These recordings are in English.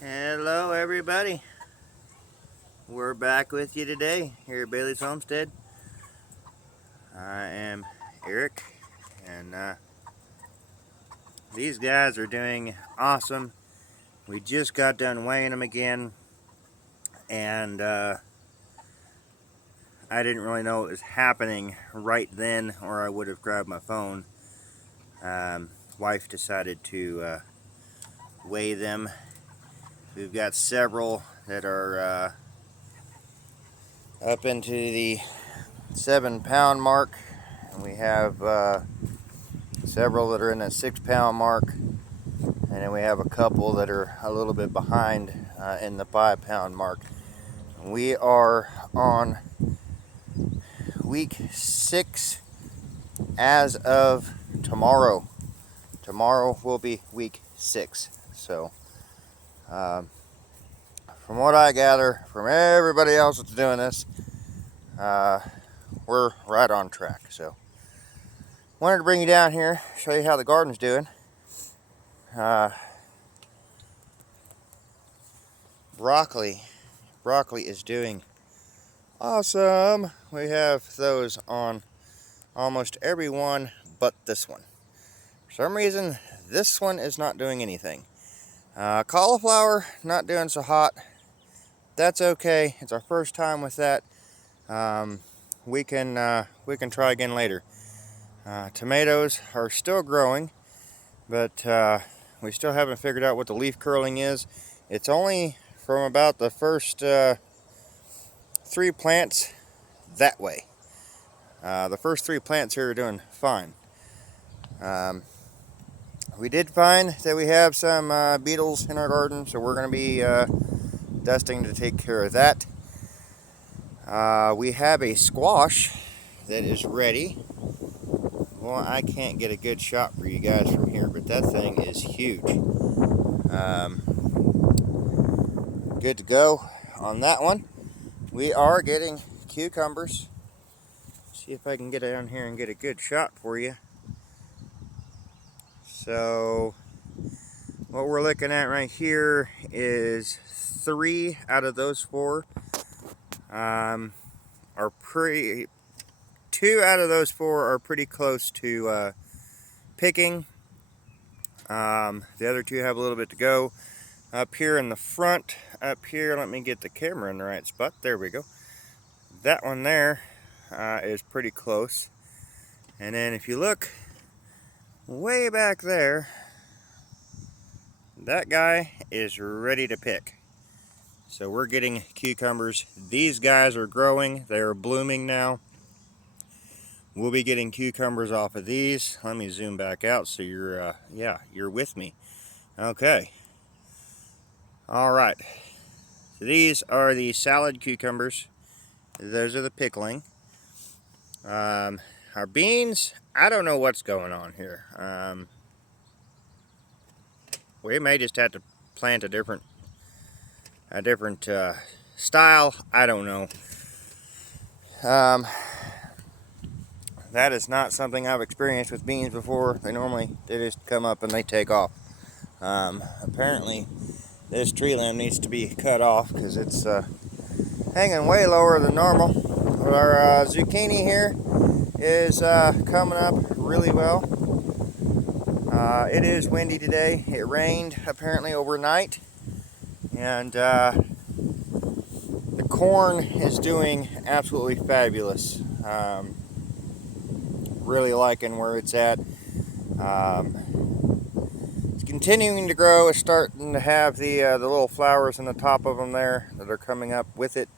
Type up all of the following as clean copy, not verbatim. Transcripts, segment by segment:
Hello everybody, we're back with you today here at Bailey's Homestead. I am Eric, and these guys are doing awesome. We just got done weighing them again, and I didn't really know what was happening right then, or I would have grabbed my phone. Wife decided to weigh them. We've got several that are up into the 7-pound mark, and we have several that are in the 6-pound mark, and then we have a couple that are a little bit behind in the 5-pound mark. We are on week 6 as of tomorrow. Tomorrow will be week 6. So from what I gather from everybody else that's doing this, we're right on track. So wanted to bring you down here, show you how the garden's doing. Broccoli is doing awesome. We have those on almost every one but this one. For some reason, this one is not doing anything. Cauliflower, not doing so hot. That's okay. It's our first time with that. We can try again later. Tomatoes are still growing, but we still haven't figured out what the leaf curling is. It's only from about the first 3 plants that way. The first 3 plants here are doing fine. We did find that we have some beetles in our garden, so we're going to be dusting to take care of that. We have a squash that is ready. Well, I can't get a good shot for you guys from here, but that thing is huge. Good to go on that one. We are getting cucumbers. See if I can get down here and get a good shot for you. So what we're looking at right here is 3 out of those 4 are pretty. 2 out of those 4 are pretty close to picking. The other 2 have a little bit to go. Up here in the front, up here, let me get the camera in the right spot. There we go. That one there is pretty close. And then if you look way back there, that guy is ready to pick. So we're getting cucumbers. These guys are growing. They are blooming now. We'll be getting cucumbers off of these. Let me zoom back out so you're with me. Okay. All right. So these are the salad cucumbers. Those are the pickling. Our beans, I don't know what's going on here. We may just have to plant a different style. I don't know. That is not something I've experienced with beans before. They just come up and they take off. Apparently this tree limb needs to be cut off because it's hanging way lower than normal. But our zucchini here is coming up really well. It is windy today. It rained apparently overnight, and the corn is doing absolutely fabulous. Really liking where it's at. It's continuing to grow. It's starting to have the little flowers on the top of them there that are coming up with it.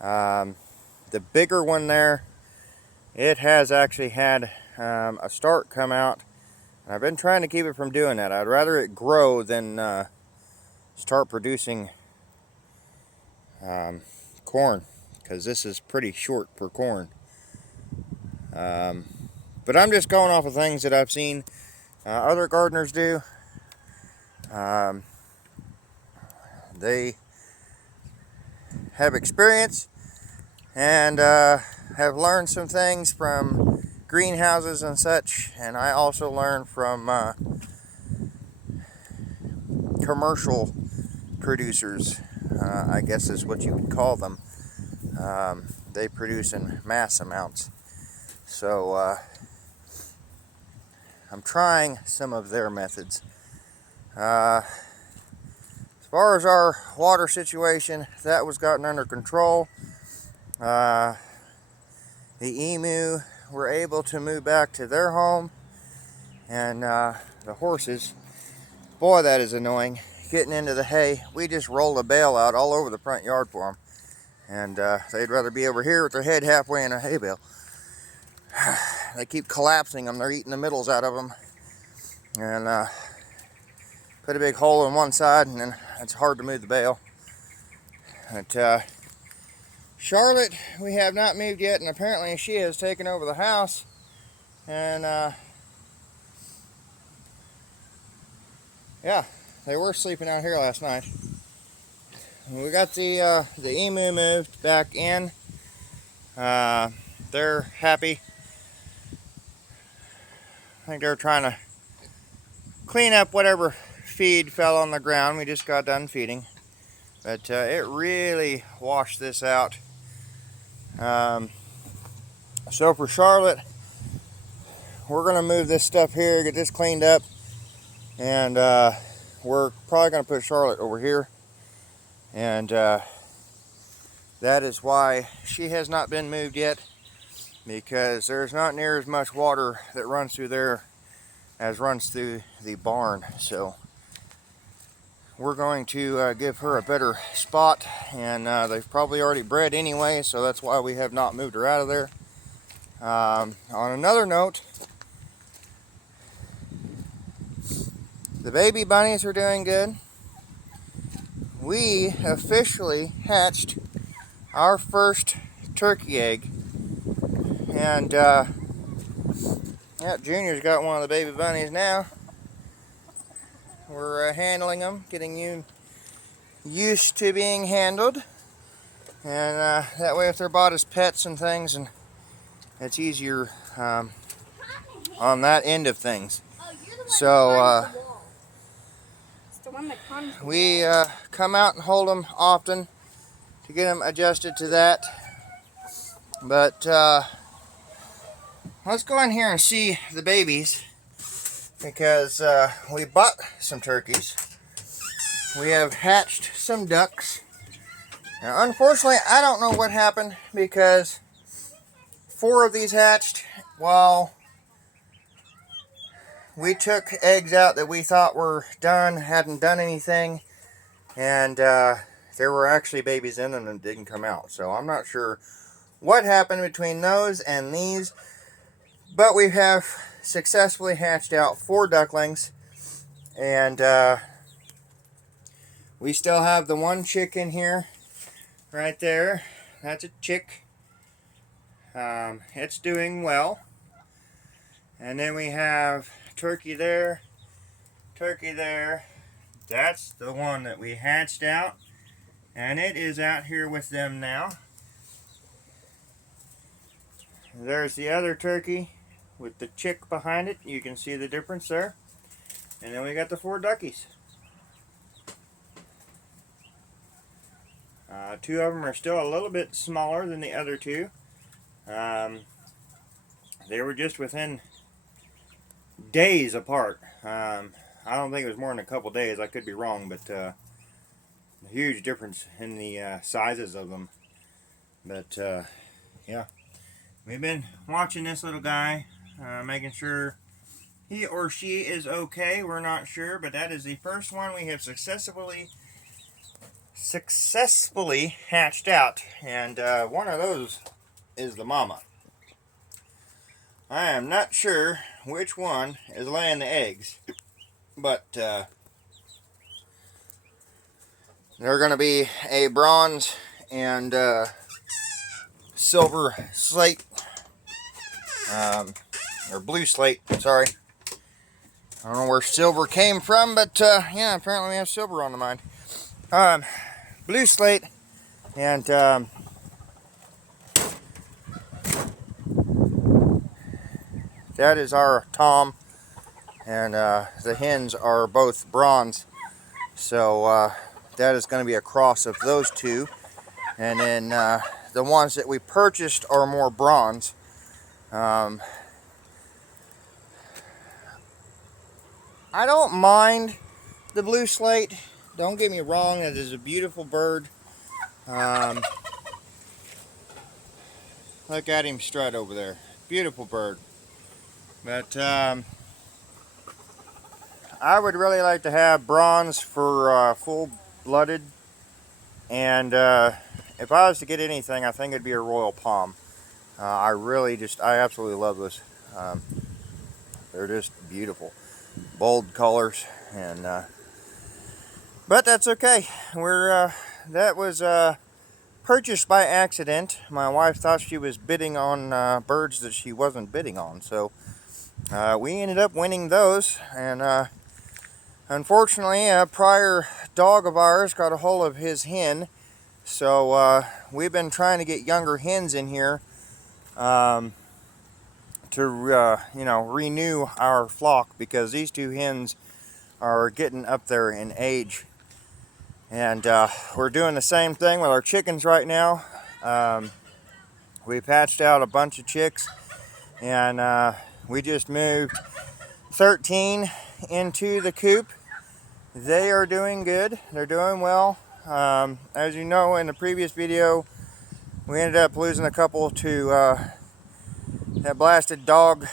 The bigger one there, it has actually had a start come out. And I've been trying to keep it from doing that. I'd rather it grow than start producing corn, because this is pretty short for corn. But I'm just going off of things that I've seen other gardeners do. They have experience and have learned some things from greenhouses and such, and I also learned from commercial producers, I guess is what you would call them. They produce in mass amounts. So I'm trying some of their methods. As far as our water situation, that was gotten under control. The emu were able to move back to their home, and the horses, boy, that is annoying, getting into the hay. We just rolled a bale out all over the front yard for them, and they'd rather be over here with their head halfway in a hay bale. They keep collapsing them. They're eating the middles out of them, and put a big hole in one side, and then it's hard to move the bale. But Charlotte, we have not moved yet, and apparently she has taken over the house. And yeah, they were sleeping out here last night. We got the emu moved back in. They're happy. I think they're trying to clean up whatever feed fell on the ground. We just got done feeding, but it really washed this out. So for Charlotte, we're gonna move this stuff here, get this cleaned up, and we're probably gonna put Charlotte over here, and that is why she has not been moved yet, because there's not near as much water that runs through there as runs through the barn. So we're going to give her a better spot, and they've probably already bred anyway, so that's why we have not moved her out of there. On another note, the baby bunnies are doing good. We officially hatched our first turkey egg, and yeah, Junior's got one of the baby bunnies now. We're handling them, getting you used to being handled, and that way if they're bought as pets and things, and it's easier on that end of things. So we come out and hold them often to get them adjusted to that. But let's go in here and see the babies, because we bought some turkeys. We have hatched some ducks. Now, unfortunately, I don't know what happened, because 4 of these hatched while we took eggs out that we thought were done, hadn't done anything, and there were actually babies in them that didn't come out. So I'm not sure what happened between those and these, but we have successfully hatched out 4 ducklings, and we still have the one chick in here right there. That's a chick. It's doing well. And then we have turkey there, turkey there. That's the one that we hatched out, and it is out here with them now. There's the other turkey with the chick behind it. You can see the difference there. And then we got the 4 duckies. 2 of them are still a little bit smaller than the other 2. They were just within days apart. I don't think it was more than a couple days. I could be wrong, but a huge difference in the sizes of them. But yeah, we've been watching this little guy, making sure he or she is okay. We're not sure, but that is the first one we have successfully hatched out, and one of those is the mama. I am not sure which one is laying the eggs, but they're going to be a bronze and silver slate, or blue slate, sorry. I don't know where silver came from, but yeah, apparently we have silver on the mind. Blue slate, and that is our Tom, and the hens are both bronze. So that is going to be a cross of those two. And then the ones that we purchased are more bronze. I don't mind the blue slate. Don't get me wrong, it is a beautiful bird. Look at him strut over there. Beautiful bird. But I would really like to have bronze for full-blooded. And if I was to get anything, I think it'd be a royal palm. I absolutely love those. They're just beautiful. Bold colors. And but that's okay. That was purchased by accident. My wife thought she was bidding on birds that she wasn't bidding on. So we ended up winning those. And unfortunately, a prior dog of ours got a hold of his hen. So we've been trying to get younger hens in here to renew our flock, because these two hens are getting up there in age. And we're doing the same thing with our chickens right now. We've hatched out a bunch of chicks, and we just moved 13 into the coop. They are doing good. They're doing well. As you know, in the previous video, we ended up losing a couple to that blasted dog.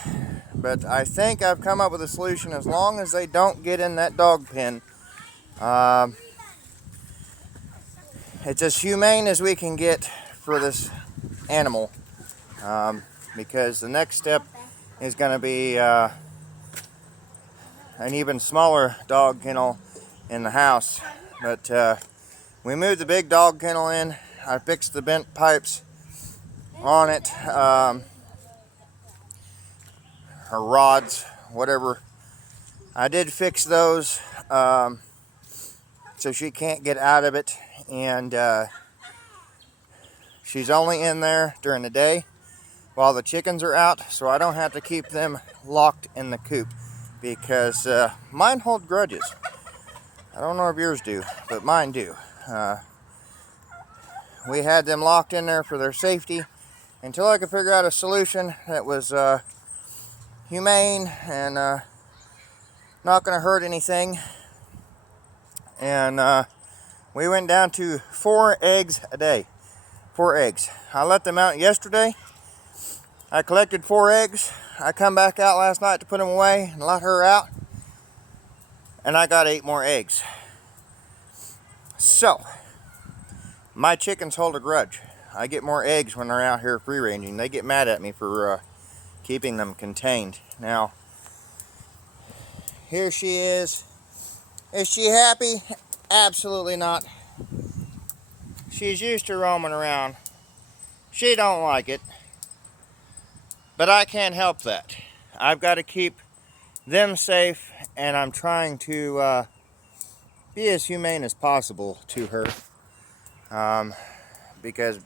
But I think I've come up with a solution. As long as they don't get in that dog pen, it's as humane as we can get for this animal, because the next step is going to be an even smaller dog kennel in the house. But we moved the big dog kennel in. I fixed the bent pipes on it, or rods, whatever. I did fix those so she can't get out of it. And she's only in there during the day while the chickens are out, so I don't have to keep them locked in the coop, because mine hold grudges. I don't know if yours do, but mine do. We had them locked in there for their safety until I could figure out a solution that was humane and not going to hurt anything. And we went down to 4 eggs a day. 4 eggs. I let them out yesterday. I collected 4 eggs. I come back out last night to put them away and let her out. And I got 8 more eggs. So, my chickens hold a grudge. I get more eggs when they're out here free ranging. They get mad at me for keeping them contained. Now, here she is. Is she happy? Absolutely not. She's used to roaming around. She don't like it. But I can't help that. I've got to keep them safe, and I'm trying to be as humane as possible to her. Because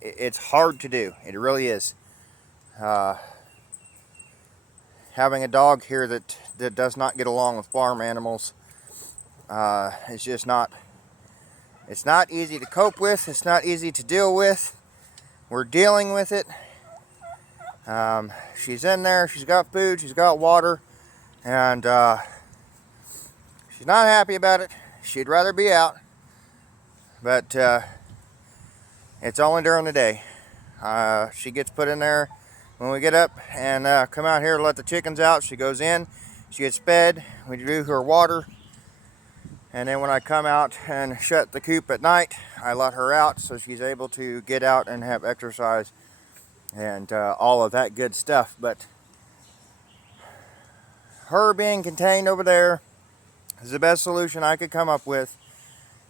it's hard to do. It really is. Having a dog here that does not get along with farm animals, it's just not, it's not easy to cope with. It's not easy to deal with. We're dealing with it. She's in there. She's got food. She's got water. And she's not happy about it. She'd rather be out. But it's only during the day. She gets put in there when we get up and come out here to let the chickens out. She goes in. She gets fed. We do her water. And then when I come out and shut the coop at night, I let her out so she's able to get out and have exercise and all of that good stuff. But her being contained over there is the best solution I could come up with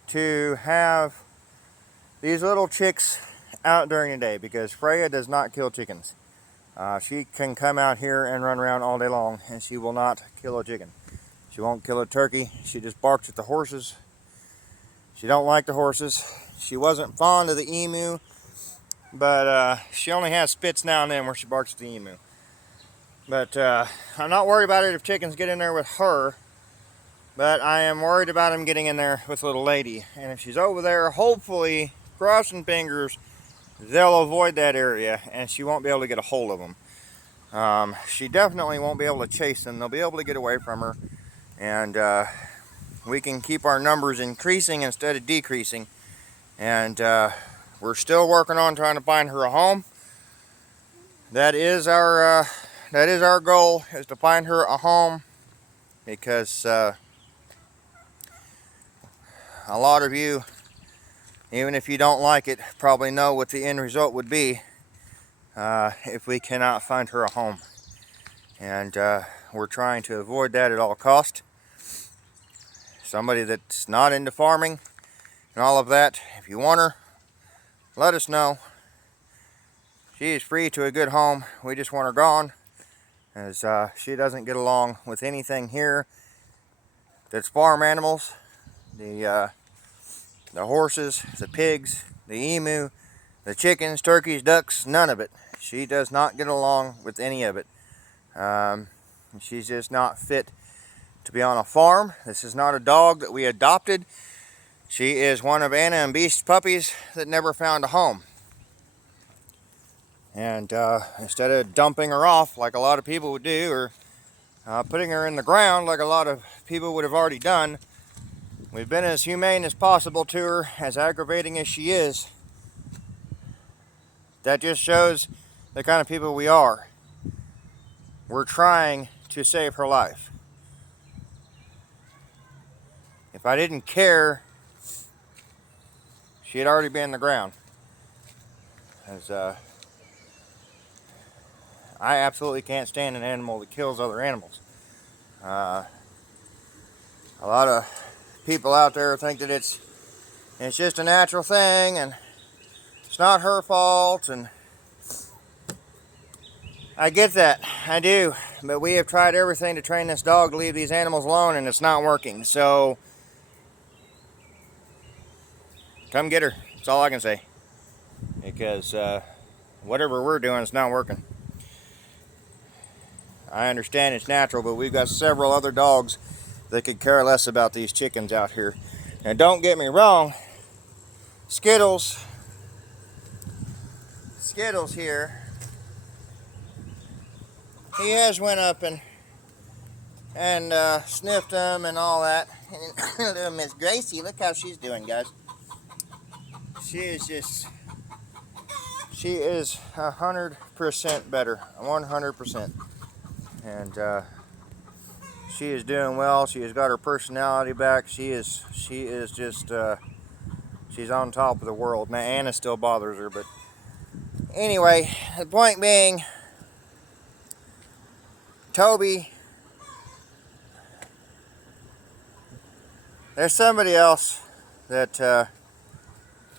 to have these little chicks out during the day, because Freya does not kill chickens. She can come out here and run around all day long, and she will not kill a chicken. She won't kill a turkey. She just barks at the horses. She don't like the horses. She wasn't fond of the emu, but she only has spits now and then where she barks at the emu. But I'm not worried about it if chickens get in there with her, But I am worried about him getting in there with little lady. And if she's over there, hopefully, crossing fingers, they'll avoid that area and she won't be able to get a hold of them. She definitely won't be able to chase them. They'll be able to get away from her. And we can keep our numbers increasing instead of decreasing. And we're still working on trying to find her a home. That is our goal, is to find her a home, because a lot of you, even if you don't like it, probably know what the end result would be if we cannot find her a home. And we're trying to avoid that at all cost. Somebody that's not into farming and all of that, if you want her, let us know. She is free to a good home. We just want her gone, as she doesn't get along with anything here that's farm animals. The horses, the pigs, the emu, the chickens, turkeys, ducks, none of it. She does not get along with any of it. She's just not fit to be on a farm. This is not a dog that we adopted. She is one of Anna and Beast's puppies that never found a home. And instead of dumping her off like a lot of people would do, or putting her in the ground like a lot of people would have already done, we've been as humane as possible to her, as aggravating as she is. That just shows the kind of people we are. We're trying to save her life. If I didn't care, she'd already be in the ground. As I absolutely can't stand an animal that kills other animals. A lot of people out there think that it's just a natural thing and it's not her fault, and I get that, I do, but we have tried everything to train this dog to leave these animals alone, and it's not working. So come get her, that's all I can say, because whatever we're doing is not working. I understand it's natural, but we've got several other dogs that could care less about these chickens out here. Now don't get me wrong, Skittles here, he has went up and sniffed them and all that. And little Miss Gracie, look how she's doing, guys. She is 100% better, 100%. And she is doing well. She has got her personality back. She is just she's on top of the world. Now Anna still bothers her, but anyway, the point being, Toby, there's somebody else that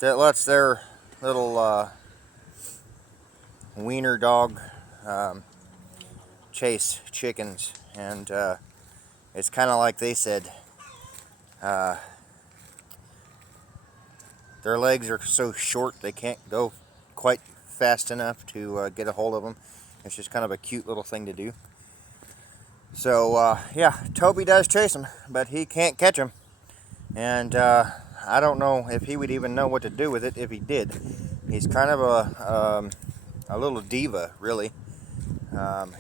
lets their little wiener dog chase chickens, and it's kind of like they said, their legs are so short they can't go quite fast enough to get a hold of them. It's just kind of a cute little thing to do. So yeah, Toby does chase them, but he can't catch them, and I don't know if he would even know what to do with it if he did. He's kind of a little diva, really.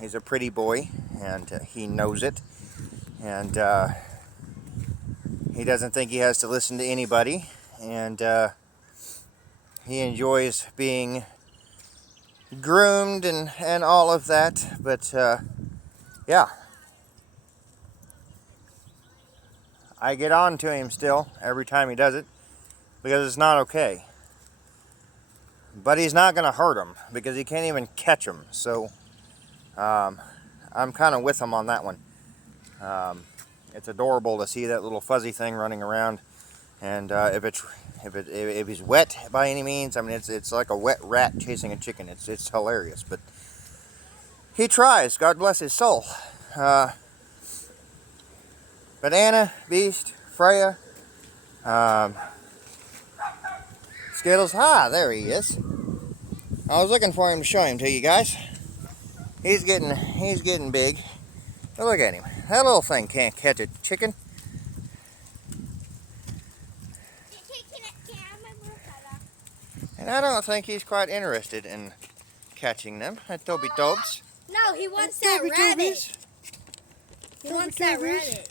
He's a pretty boy, and he knows it, and he doesn't think he has to listen to anybody, and he enjoys being groomed and all of that. But yeah, I get on to him still every time he does it, because it's not okay. But he's not going to hurt him, because he can't even catch him. So I'm kind of with him on that one. It's adorable to see that little fuzzy thing running around, and if he's wet by any means, I mean it's like a wet rat chasing a chicken. It's hilarious, but he tries. God bless his soul. But Anna, Beast, Freya, Skittles, there he is. I was looking for him to show him to you guys. He's getting big. But look at him. That little thing can't catch a chicken. I don't think he's quite interested in catching them at Toby Tobes. No, he wants that rabbit. He wants that rabbit.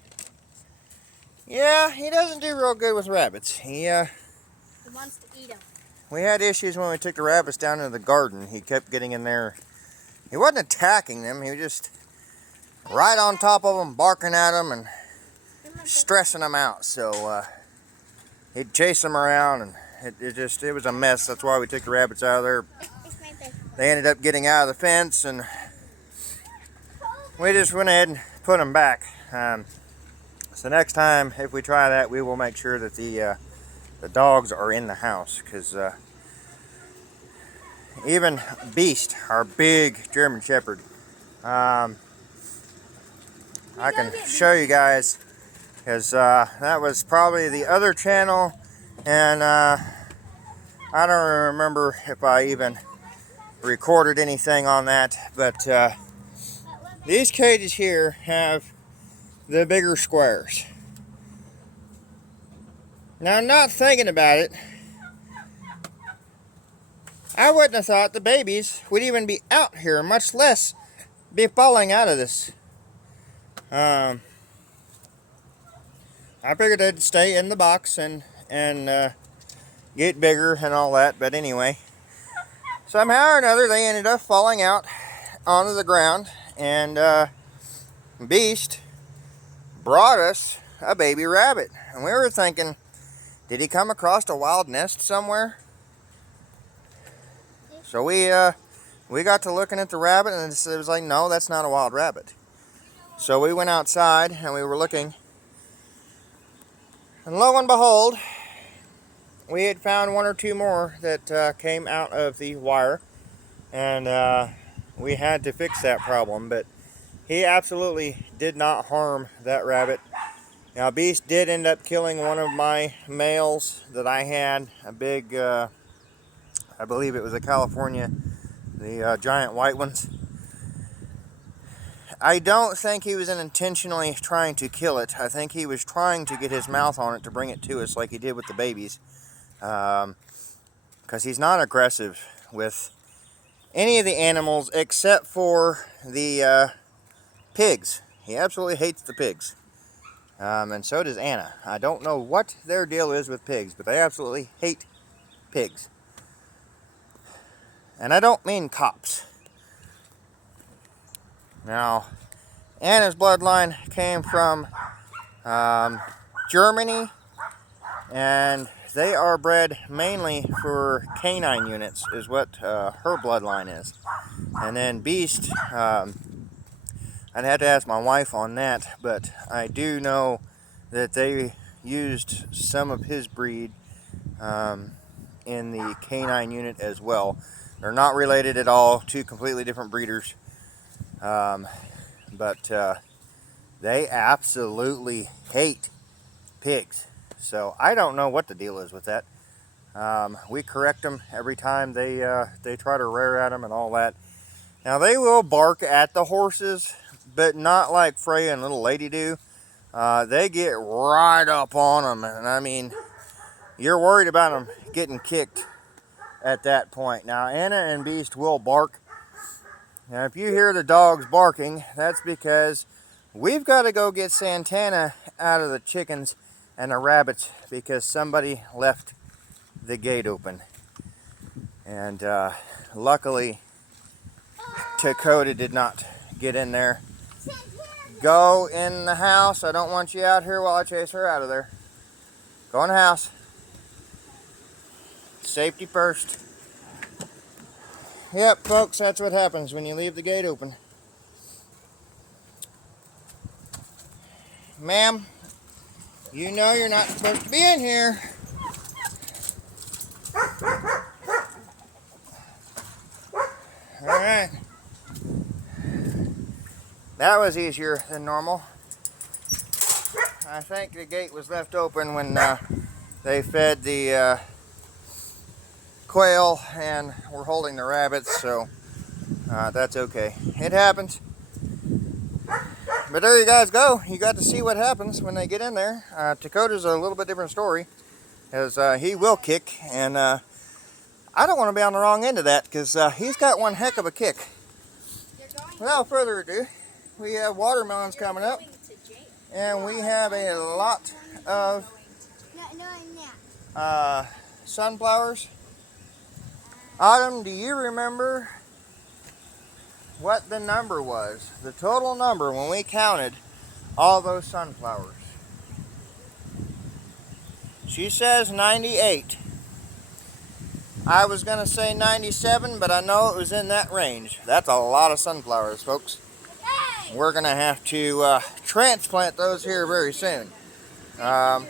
Yeah, he doesn't do real good with rabbits. He wants to eat them. We had issues when we took the rabbits down into the garden. He kept getting in there. He wasn't attacking them. He was just right on top of them, barking at them and stressing them out. So he'd chase them around, and it was a mess. That's why we took the rabbits out of there. They ended up getting out of the fence, and we just went ahead and put them back. So next time, if we try that, we will make sure that the dogs are in the house, because even Beast, our big German Shepherd, I can show you guys, because that was probably the other channel, and I don't remember if I even recorded anything on that, but these cages here have the bigger squares. Now, not thinking about it, I wouldn't have thought the babies would even be out here, much less be falling out of this. I figured they'd stay in the box and get bigger and all that, but anyway, somehow or another they ended up falling out onto the ground, and Beast brought us a baby rabbit, and we were thinking, did he come across a wild nest somewhere? So we got to looking at the rabbit, and it was like, no, that's not a wild rabbit. So we went outside and we were looking, and lo and behold, we had found one or two more that came out of the wire, and we had to fix that problem. But he absolutely did not harm that rabbit. Now, Beast did end up killing one of my males that I had, a big, I believe it was a California, the giant white ones. I don't think he was intentionally trying to kill it. I think he was trying to get his mouth on it to bring it to us like he did with the babies. Because he's not aggressive with any of the animals except for the pigs. He absolutely hates the pigs. And so does Anna. I don't know what their deal is with pigs, but they absolutely hate pigs. And I don't mean cops. Now, Anna's bloodline came from Germany, and they are bred mainly for canine units, is what her bloodline is. And then Beast, I'd have to ask my wife on that, but I do know that they used some of his breed in the canine unit as well. They're not related at all, two completely different breeders, but they absolutely hate pigs. So I don't know what the deal is with that. We correct them every time they try to rear at them and all that. Now, they will bark at the horses, but not like Freya and little lady do. They get right up on them, and I mean, you're worried about them getting kicked at that point. Now, Anna and Beast will bark. Now, if you hear the dogs barking, that's because we've got to go get Santana out of the chickens and the rabbits, because somebody left the gate open. And luckily, Dakota did not get in there. Go in the house. I don't want you out here while I chase her out of there. Go in the house. Safety first. Yep, folks, that's what happens when you leave the gate open. Ma'am, you know you're not supposed to be in here. Alright. That was easier than normal. I think the gate was left open when they fed the quail and were holding the rabbits, so that's okay. It happens. But there you guys go. You got to see what happens when they get in there. Dakota's a little bit different story, as he will kick, and I I don't want to be on the wrong end of that because he's got one heck of a kick. Without further ado, we have watermelons coming up, and we have a lot of sunflowers. Autumn, do you remember what the number was? The total number when we counted all those sunflowers? She says 98. I was going to say 97, but I know it was in that range. That's a lot of sunflowers, folks. We're going to have to transplant those here very soon. Now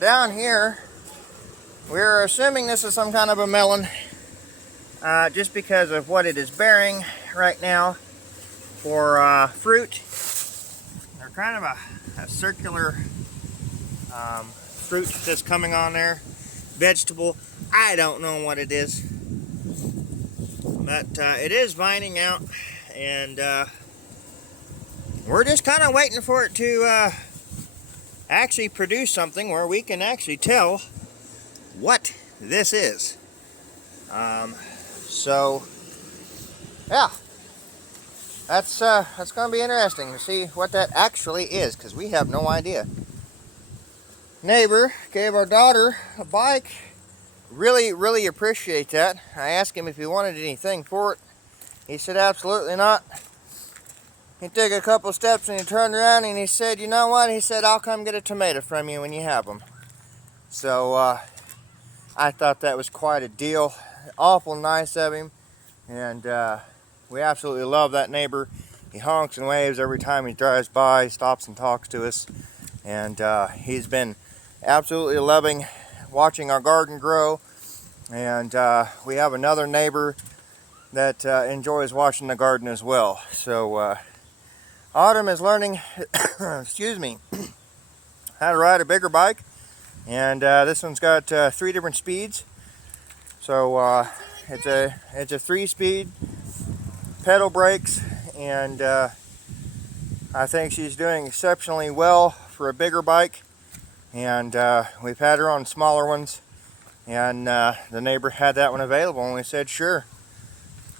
down here, we're assuming this is some kind of a melon, just because of what it is bearing right now for fruit. They're kind of a circular fruit that's coming on there. Vegetable, I don't know what it is, but it is vining out, and we're just kind of waiting for it to actually produce something where we can actually tell what this is. So yeah, that's going to be interesting to see what that actually is, because we have no idea. Neighbor gave our daughter a bike. Really appreciate that. I asked him if he wanted anything for it. He said absolutely not. He took a couple steps and he turned around and he said, you know what? He said, I'll come get a tomato from you when you have them. So I thought that was quite a deal. Awful nice of him. And we absolutely love that neighbor. He honks and waves every time he drives by. He stops and talks to us. And he's been absolutely loving watching our garden grow. And we have another neighbor that enjoys watching the garden as well. So Autumn is learning excuse me, how to ride a bigger bike, and this one's got 3 different speeds. So it's a 3-speed, pedal brakes, and I think she's doing exceptionally well for a bigger bike. And we've had her on smaller ones, and the neighbor had that one available, and we said sure,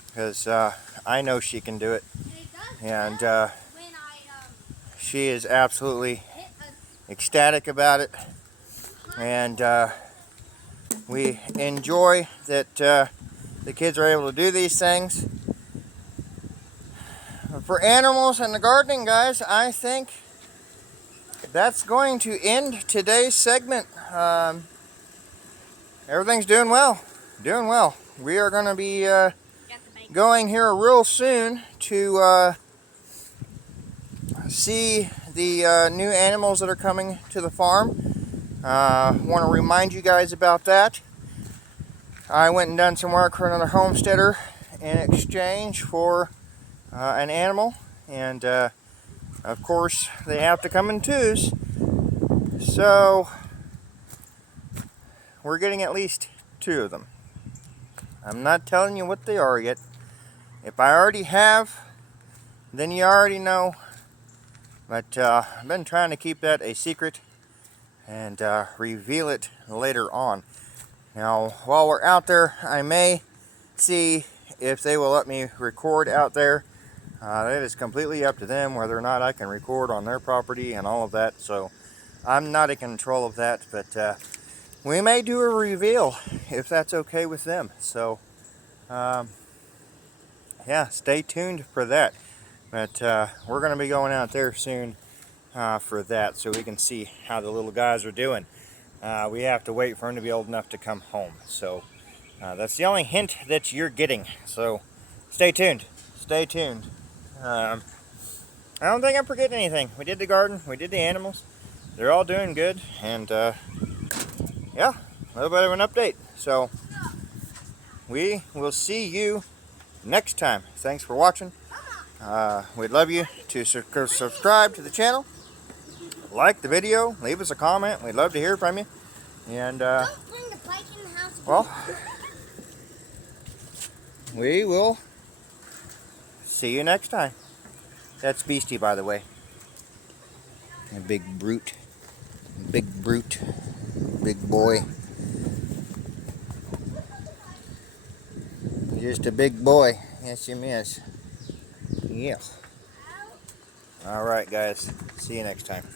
because I know she can do it. And she is absolutely ecstatic about it, and we enjoy that the kids are able to do these things. For animals and the gardening, guys, I think that's going to end today's segment. Everything's doing well. We are going to be going here real soon to see the new animals that are coming to the farm. Want to remind you guys about that. I went and done some work for another homesteader in exchange for an animal, and of course they have to come in twos, so we're getting at least 2 of them. I'm not telling you what they are yet. If I already have, then you already know. But I've been trying to keep that a secret and reveal it later on. Now, while we're out there, I may see if they will let me record out there. That is completely up to them whether or not I can record on their property and all of that. So I'm not in control of that, but we may do a reveal if that's okay with them. So yeah, stay tuned for that. But we're going to be going out there soon for that, so we can see how the little guys are doing. We have to wait for them to be old enough to come home. So that's the only hint that you're getting. So stay tuned. I don't think I'm forgetting anything. We did the garden, we did the animals. They're all doing good, and yeah, a little bit of an update. So we will see you next time. Thanks for watching. We'd love you to subscribe to the channel, like the video, leave us a comment. We'd love to hear from you. And don't bring the bike in the house. Well, we will see you next time. That's Beastie, by the way. A big brute, big boy. just a big boy. Yes, you miss. Yeah. Alright, guys. See you next time.